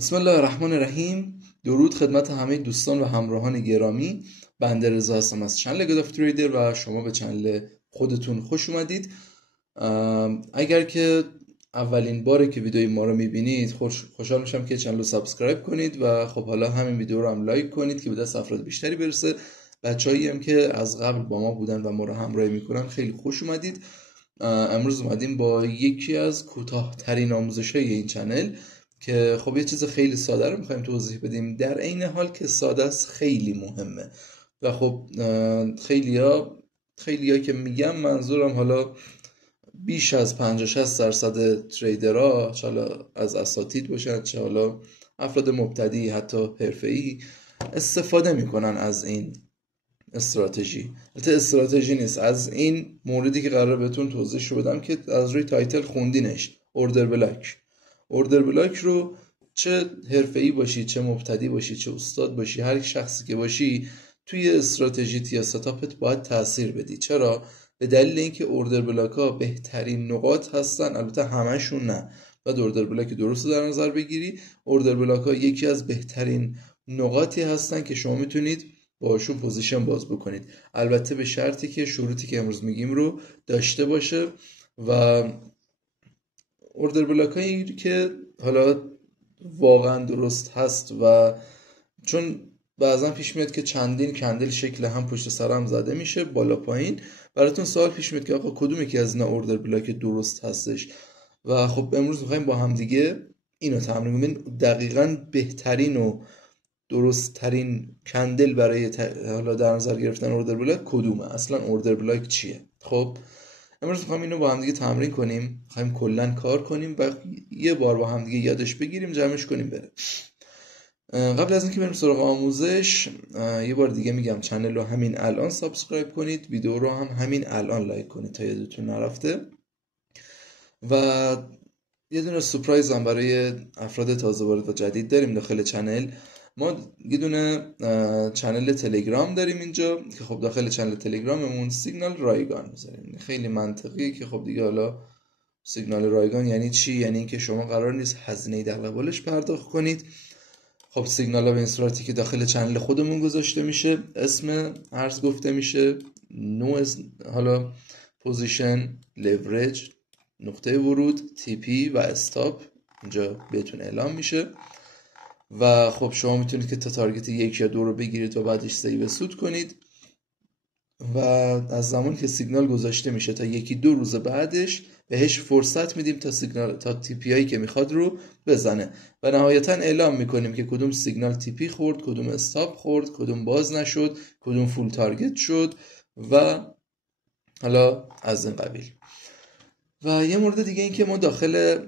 بسم الله الرحمن الرحیم. درود خدمت همه دوستان و همراهان گرامی. بنده رضا هستم از چنل گاد آف تریدر و شما به چنل خودتون خوش اومدید. اگر که اولین باره که ویدیوی ما رو میبینید خوشحال میشم که چنل رو سابسکرایب کنید و خب حالا همین ویدیو رو هم لایک کنید که به دست افراد بیشتری برسه. بچه‌ای هم که از قبل با ما بودن و ما رو همراهی میکنن خیلی خوش اومدید. امروز اومدیم با یکی از کوتاه‌ترین آموزش‌های این چنل که خب یه چیز خیلی ساده رو میخوایم توضیح بدیم، در عین حال که ساده است خیلی مهمه و خب خیلیا که میگم منظورم حالا بیش از 50-60% تریدرها، چه حالا از اساتید باشن چه حالا افراد مبتدی حتی حرفه‌ای، استفاده میکنن از این استراتژی. البته استراتژی نیست، از این موردی که قراره بهتون توضیح بدم که از روی تایتل خوندینش، اوردر بلاک. اوردر بلاک رو چه حرفه‌ای باشی، چه مبتدی باشی، چه استاد باشی، هر شخصی که باشی توی استراتژیت یا ستاپت باید تأثیر بدی. چرا؟ به دلیل اینکه اوردر بلاک ها بهترین نقاط هستن، البته همشون نه، باید اوردر بلاک درست در نظر بگیری. اوردر بلاک ها یکی از بهترین نقاطی هستن که شما میتونید باشون پوزیشن باز بکنید، البته به شرطی که شروطی که امروز میگیم رو داشته باشه. و اوردر بلاک هایی که حالا واقعا درست هست و چون بعضا پیش میاد که چندین کندل شکل هم پشت سر هم زده میشه بالا پایین، براتون سوال پیش میاد که آقا کدوم یکی از اینا اوردر بلاک درست هستش. و خب امروز میخوایم با هم دیگه اینو تمرین کنیم، دقیقاً بهترین و درست ترین کندل برای حالا در نظر گرفتن اوردر بلاک کدومه، اصلا اوردر بلاک چیه. خب امروز میخوایم اینو با هم دیگه تمرین کنیم، میخوایم کلا کار کنیم و یه بار با هم دیگه یادش بگیریم، جمعش کنیم بره. قبل از اینکه بریم سراغ آموزش یه بار دیگه میگم چنل رو همین الان سابسکرایب کنید، ویدیو رو هم همین الان لایک کنید تا یادتون نرفته. و یه دونه سورپرایز هم برای افراد تازه وارد و جدید داریم داخل چنل. ما یه دونه چنل تلگرام داریم اینجا که خب داخل چنل تلگراممون سیگنال رایگان میذاریم. خیلی منطقیه که خب دیگه حالا سیگنال رایگان یعنی چی؟ یعنی اینکه شما قرار نیست هزینه در قبالش پرداخت کنید. خب سیگنال ها به این صورتی که داخل چنل خودمون گذاشته میشه، اسم عرض گفته میشه، نوع حالا پوزیشن، لورج، نقطه ورود، تی پی و استاپ اینجا بهتون اعلام میشه. و خب شما میتونید که تا تارگت 1 یا 2 رو بگیرید و بعدش سیو سود کنید و از زمان که سیگنال گذاشته میشه تا 1-2 روز بعدش بهش فرصت میدیم تا تی پی هایی که میخواد رو بزنه و نهایتا اعلام میکنیم که کدوم سیگنال تی پی خورد، کدوم استاپ خورد، کدوم باز نشد، کدوم فول تارگت شد و حالا از این قبیل. و یه مورد دیگه این که ما داخل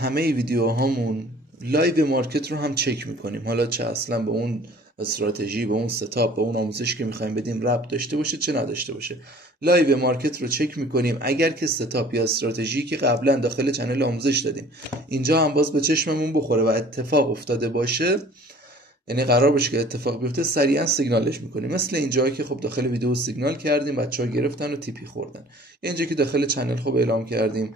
همه ویدیوهامون لایو مارکت رو هم چک میکنیم، حالا چه اصلا به اون استراتژی، به اون ستاپ، به اون آموزش که میخوایم بدیم ربط داشته باشه چه نداشته باشه، لایو مارکت رو چک میکنیم. اگر که ستاپ یا استراتژی که قبلا داخل چنل آموزش دادیم اینجا هم باز به چشممون بخوره و اتفاق افتاده باشه، یعنی قرار باشه که اتفاق بیفته، سریعا سیگنالش میکنیم. مثل اینجایی که خب داخل ویدیو سیگنال کردیم، بچه‌ها گرفتن و تی پی خوردن. اینجا که داخل چنل خب اعلام کردیم،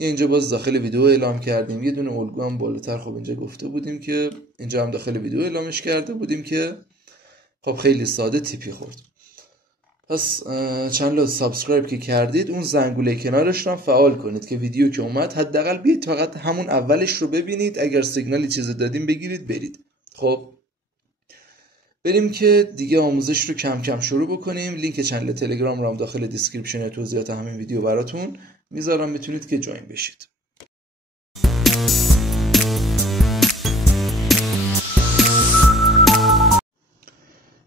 اینجا باز داخل ویدیو اعلام کردیم. یه دونه الگو هم بالاتر خب اینجا گفته بودیم که اینجا هم داخل ویدیو اعلامش کرده بودیم که خب خیلی ساده تی پی خورد. پس چنل رو سابسکرایب که کردید اون زنگوله کنارش رو هم فعال کنید که ویدیو که اومد حداقل بیاید فقط همون اولش رو ببینید، اگر سیگنالی چیز دادیم بگیرید برید. خب بریم که دیگه آموزش رو کم کم شروع بکنیم. لینک چنل تلگرام رو هم داخل دیسکریپشن یا توضیحات همین ویدیو براتون میذارم، میتونید که جوین بشید.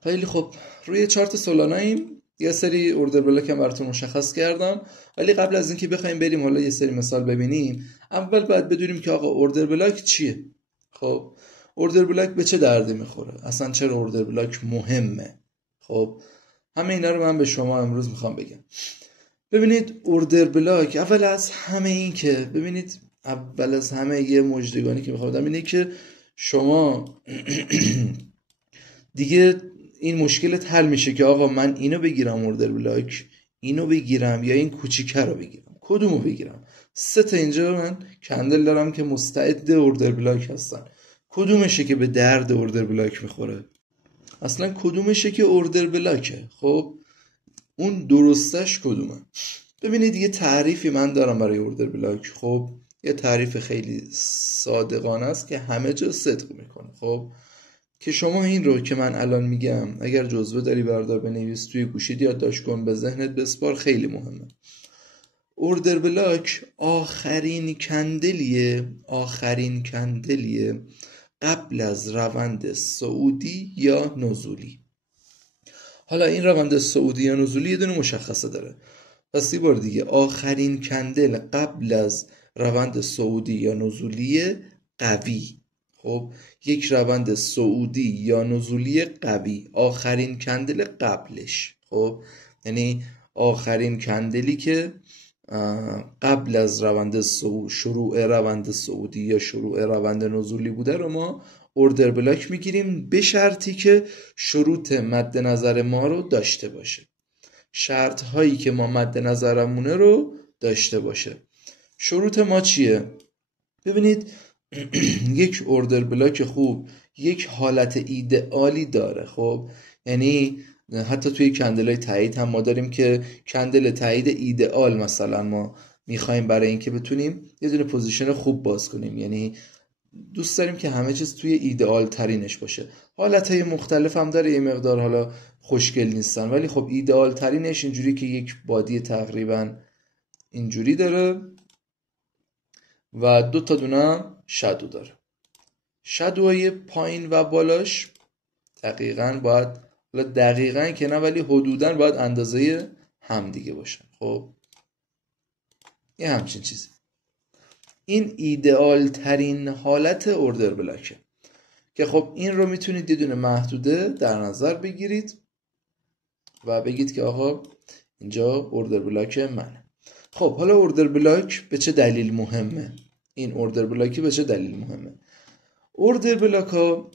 خیلی خب، روی چارت سولاناییم، یه سری اوردر بلاک هم براتون مشخص کردم، ولی قبل از اینکه بخوایم بریم حالا یه سری مثال ببینیم، اول باید بدونیم که آقا اوردر بلاک چیه. خب اوردر بلاک به چه دردی میخوره، اصلا چرا اوردر بلاک مهمه. خب همه اینا رو من به شما امروز میخوام بگم. ببینید اوردر بلاک اول از همه یه مژدگانی که میخوام بدم اینه که شما دیگه این مشکلت حل میشه که آقا من اینو بگیرم اوردر بلاک، اینو بگیرم یا این کوچیکه رو بگیرم، کدومو بگیرم. 3 تا اینجا من کندل دارم که مستعد اوردر بلاک هستن، کدومشه که به درد اوردر بلاک میخوره؟ اصلا کدومشه که اوردر بلاکه؟ خب اون درستش کدومه؟ ببینید یه تعریفی من دارم برای اوردر بلاک. خب یه تعریف خیلی صادقانه است که همه جا صدق میکنه. خب که شما این رو که من الان میگم اگر جزوه داری بردار بنویس، توی گوشیت یادداشت کن، به ذهنت بسپار، خیلی مهمه. اوردر بلاک آخرین کندلیه قبل از روند صعودی یا نزولی. حالا این روند صعودی یا نزولی یه دونه مشخصه داره. پس یه بار دیگه، آخرین کندل قبل از روند صعودی یا نزولی قوی. خب یک روند صعودی یا نزولی قوی، آخرین کندل قبلش. خب یعنی آخرین کندلی که قبل از شروع روند صعودی یا شروع روند نزولی بوده رو ما اوردر بلاک میگیریم، به شرطی که شروط مد نظر ما رو داشته باشه. شرط هایی که ما مد نظرمونه رو داشته باشه. شروط ما چیه؟ ببینید یک اوردر بلاک خوب یک حالت ایدئالی داره. خب یعنی حتی توی کندلای تایید هم ما داریم که کندل تایید ایدئال مثلا ما میخوایم برای اینکه بتونیم یه دونه پوزیشن خوب باز کنیم، یعنی دوست داریم که همه چیز توی ایدئال ترینش باشه. حالتهای مختلف هم داره، یه مقدار حالا خوشگل نیستن، ولی خب ایدئال ترینش اینجوری که یک بادی تقریبا اینجوری داره و 2 تا دونه شادو داره. شادوهای پایین و بالاش دقیقاً باید، دقیقاً که نه ولی حدوداً باید اندازه هم دیگه باشن. خب یه همچین چیزی. این ایدئال ترین حالت اوردر بلاکه که خب این رو میتونید یه دونه محدوده در نظر بگیرید و بگید که آقا اینجا اوردر بلاک منه. خب حالا اوردر بلاک به چه دلیل مهمه؟ این اوردر بلاکی به چه دلیل مهمه؟ اوردر بلاک ها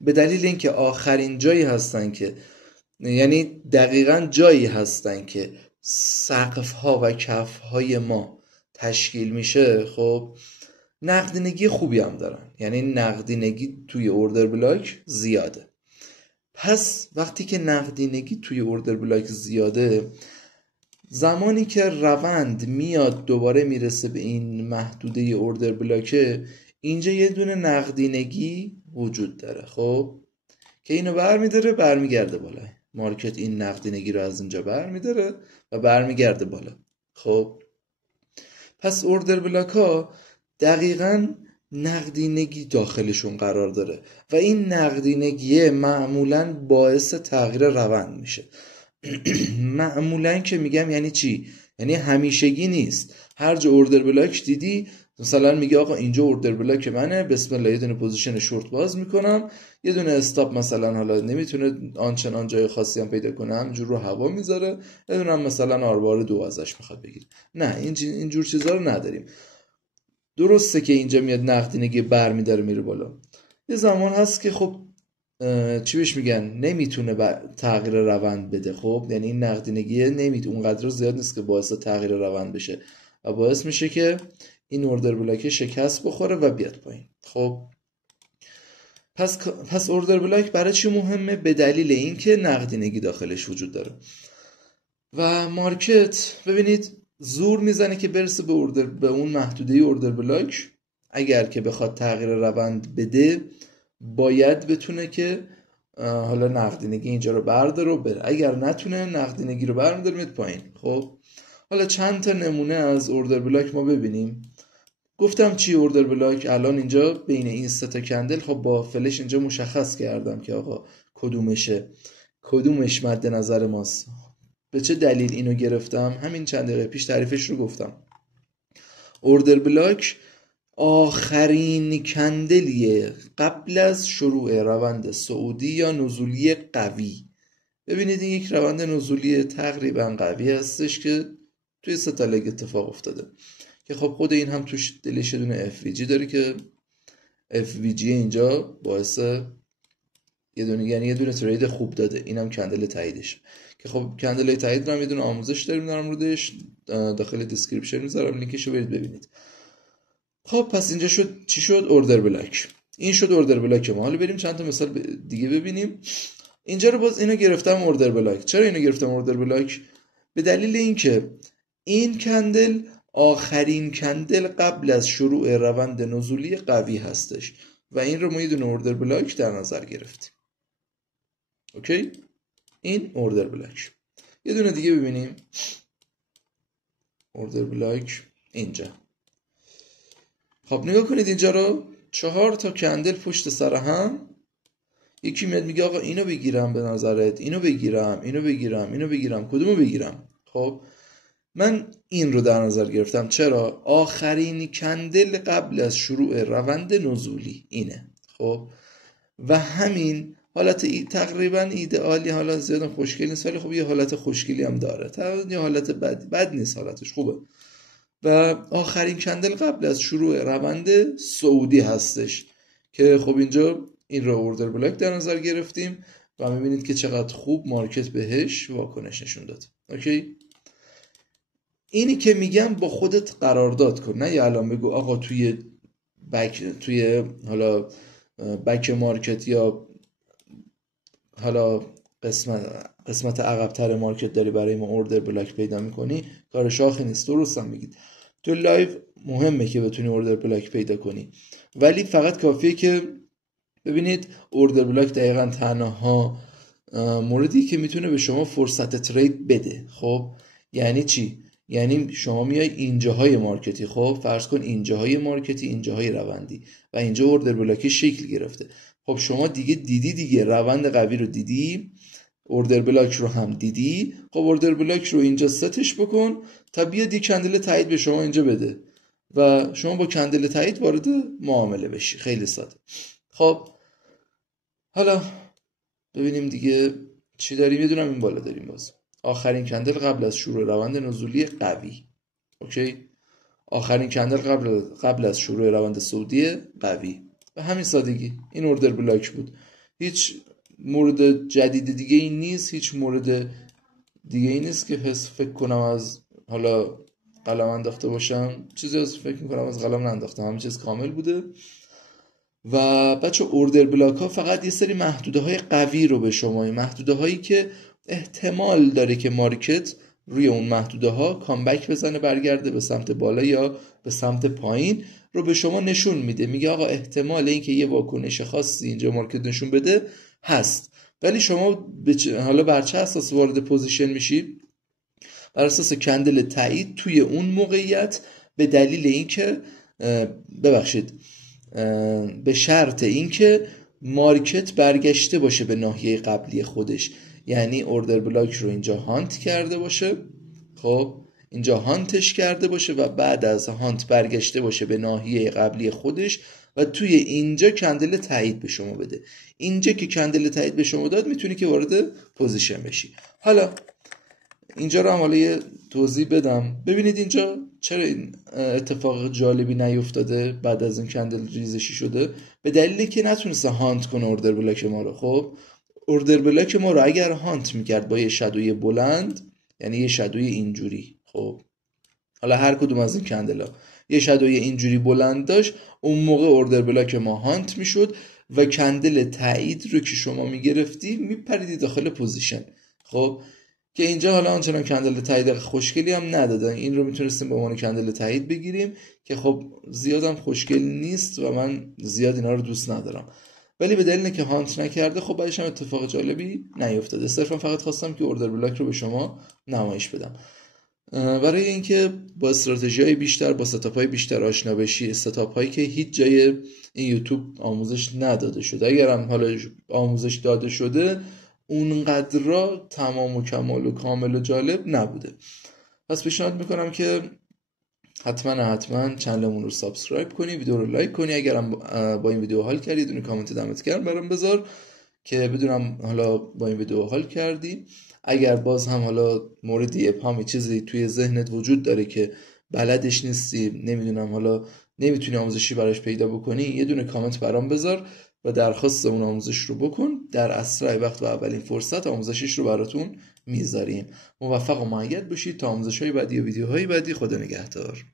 به دلیل اینکه آخرین جایی هستن که، یعنی دقیقاً جایی هستن که سقف ها و کف های ما تشکیل میشه. خب نقدینگی خوبی هم دارن، یعنی نقدینگی توی اوردر بلاک زیاده. پس وقتی که نقدینگی توی اوردر بلاک زیاده، زمانی که روند میاد دوباره میرسه به این محدوده اوردر بلاکه، اینجا یه دونه نقدینگی وجود داره. خب که اینو برمیگرده بالا. مارکت این نقدینگی رو از اینجا برمیداره و برمیگرده بالا. خب پس اوردر بلاک ها دقیقاً نقدینگی داخلشون قرار داره و این نقدینگیه معمولاً باعث تغییر روند میشه. معمولاً که میگم یعنی چی؟ یعنی همیشگی نیست. هر جا اوردر بلاک دیدی مثلا میگه آقا اینجا اوردر بلاک منه، بسم الله یه دونه پوزیشن شورت باز میکنم، یه دونه استاپ مثلا حالا نمیتونه آنچنان جای خاصی هم پیدا کنه، همینجور رو هوا میذاره، یه دونه هم مثلا آروار 2 ازش میخواد بگیره. نه اینجور چیزا رو نداریم. درسته که اینجا میاد نقدینگی برمیداره میره بالا، یه زمان هست که خب چی بهش میگن نمیتونه تغییر روند بده. خب یعنی این نقدینگی نمیتونه اونقدر زیاد نیست که باعث تغییر روند بشه و باعث میشه که این اوردر بلاک شکست بخوره و بیاد پایین. خب پس اوردر بلاک برای چی مهمه؟ به دلیل اینکه نقدینگی داخلش وجود داره و مارکت ببینید زور میزنه که برسه به اون محدوده اوردر بلاک. اگر که بخواد تغییر روند بده باید بتونه که حالا نقدینگی اینجا رو برداره و بره. اگر نتونه نقدینگی رو برمیداره میاد پایین. خب حالا چند تا نمونه از اوردر بلاک ما ببینیم. گفتم چی اوردر بلاک الان اینجا بین این 3 تا کندل، خب با فلش اینجا مشخص کردم که آقا کدومش مد نظر ماست. به چه دلیل اینو گرفتم؟ همین چند دقیقه پیش تعریفش رو گفتم. اوردر بلاک آخرین کندلیه قبل از شروع روند صعودی یا نزولی قوی. ببینید این یک روند نزولی تقریبا قوی هستش که توی 3 تا لگ اتفاق افتاده که خب خود این هم توش دلش دونه FVG داره که FVG اینجا باعث یه دونه ترید خوب داده. اینم کندل تاییدش که خب کندل تایید رو هم یه دونه آموزش داریم در موردش، داخل دیسکریپشن میذارم لینکشو برید ببینید. خب پس اینجا چی شد؟ اوردر بلاک این شد اوردر بلاک ما. حالا بریم چند تا مثال دیگه ببینیم. اینجا رو باز اینو گرفتم اوردر بلاک. چرا اینو گرفتم اوردر بلاک؟ به دلیل اینکه این کندل آخرین کندل قبل از شروع روند نزولی قوی هستش و این رو ما یه دونه اوردر بلاک در نظر گرفتیم. اوکی؟ این اوردر بلاک. یه دونه دیگه ببینیم. اوردر بلاک اینجا. خب نگاه کنید اینجا رو 4 تا کندل پشت سر هم. یکی میاد میگه آقا اینو بگیرم به نظرت، اینو بگیرم، اینو بگیرم، اینو بگیرم، کدومو بگیرم؟ خب من این رو در نظر گرفتم. چرا؟ آخرین کندل قبل از شروع روند نزولی اینه. خب و همین حالت تقریبا ایدئالی، حالا زیاد خوشگل نیست ولی خب یه حالت خوشگلی هم داره، تقریبا یه حالت بد نیست، حالتش خوبه. و آخرین کندل قبل از شروع روند صعودی هستش که خب اینجا این رو اوردر بلاک در نظر گرفتیم و میبینید که چقدر خوب مارکت بهش واکنش نشون داد. اوکی؟ اینی که میگم با خودت قرارداد کن، نه یا الان بگو آقا توی حالا بک مارکت یا حالا قسمت عقب‌تر مارکت داری برای ما اوردر بلاک پیدا میکنی، کار شاخی نیست. درست هم میگید. تو لایو مهمه که بتونی اوردر بلاک پیدا کنی، ولی فقط کافیه که ببینید اوردر بلاک دقیقاً تنها موردی که میتونه به شما فرصت ترید بده. خب یعنی چی؟ یعنی شما میای اینجاهای مارکتی، خب فرض کن اینجاهای مارکتی، اینجاهای روندی و اینجا اوردر بلاکی شکل گرفته. خب شما دیگه روند قوی رو دیدی، اوردر بلاک رو هم دیدی. خب اوردر بلاک رو اینجا ستش بکن تا بیاد یک کندل تایید به شما اینجا بده و شما با کندل تایید وارد معامله بشی. خیلی ساده. خب حالا ببینیم دیگه چی داریم. میدونم این بالا داریم باز آخرین کندل قبل از شروع روند نزولی قوی. اوکی؟ آخرین کندل قبل از شروع روند صعودی قوی. به همین سادگی این اوردر بلاک بود. هیچ مورد جدید دیگه این نیست، هیچ مورد دیگه این نیست که فکر کنم از حالا قلم انداخته باشم. چیزی از فکر میکنم از قلم ننداختم، همه چیز کامل بوده. و بچه اوردر بلاک ها فقط یه سری محدوده های قوی رو به شما، محدوده هایی که احتمال داره که مارکت روی اون محدوده ها کامبک بزنه، برگرده به سمت بالا یا به سمت پایین، رو به شما نشون میده. میگه آقا احتمال این که یه واکنش خاصی اینجا مارکت نشون بده هست، ولی شما حالا بر چه اساس وارد پوزیشن میشی؟ بر اساس کندل تایید توی اون موقعیت، به دلیل اینکه به شرط اینکه مارکت برگشته باشه به ناحیه قبلی خودش. یعنی اوردر بلاک رو اینجا هانت کرده باشه، خب اینجا هانتش کرده باشه و بعد از هانت برگشته باشه به ناحیه قبلی خودش و توی اینجا کندل تایید به شما بده. اینجا که کندل تایید به شما داد میتونی که وارد پوزیشن بشی. حالا اینجا رو هم حالا یه توضیح بدم. ببینید اینجا چرا این اتفاق جالبی نیفتاده بعد از این کندل ریزشی شده؟ به دلیلی که نتونسته هانت کنه اوردر بلاک ما رو. خب اوردر بلاک ما رو اگر هانت میکرد با یه شادوی بلند، یعنی یه شادوی اینجوری، خب حالا هر کدوم از این کندل ها یه شادوی اینجوری بلند داشت، اون موقع اوردر بلاک ما هانت میشد و کندل تایید رو که شما میگرفتی میپریدی داخل پوزیشن. خب که اینجا حالا آنچنان کندل تایید خوشگلی هم ندادن. این رو میتونستیم به عنوان کندل تایید بگیریم که خب زیادم خوشگل نیست و من زیاد اینا رو دوست ندارم، ولی به دلیل اینکه هانت نکرده خب بعدش هم اتفاق جالبی نیفتاده. صرفا فقط خواستم که اوردر بلاک رو به شما نمایش بدم برای اینکه با استراتژی‌های بیشتر، با ستاپ‌های بیشتر آشنا بشی، ستاپ‌هایی که هیچ جای این یوتیوب آموزش نداده شده. اگر هم حالا آموزش داده شده اونقدر تمام و کمال و کامل و جالب نبوده. پس پیشنهاد میکنم که حتما چنلمون رو سابسکرایب کنی، ویدیو رو لایک کنی. اگرم با این ویدیو حال کردی دونه کامنت دمت گرم برام بذار که بدونم حالا با این ویدیو حال کردی. اگر باز هم حالا موردی ابهامی چیزی توی ذهنت وجود داره که بلدش نیستی، نمیدونم حالا نمیتونی آموزشی براش پیدا بکنی، یه دونه کامنت برام بذار و درخواست اون آموزش رو بکن. در اسرع وقت و اولین فرصت آموزشش رو براتون میذاریم. موفق و مؤید باشید تا آموزش‌های بعدی و ویدیوهای بعدی. خدا نگهدار.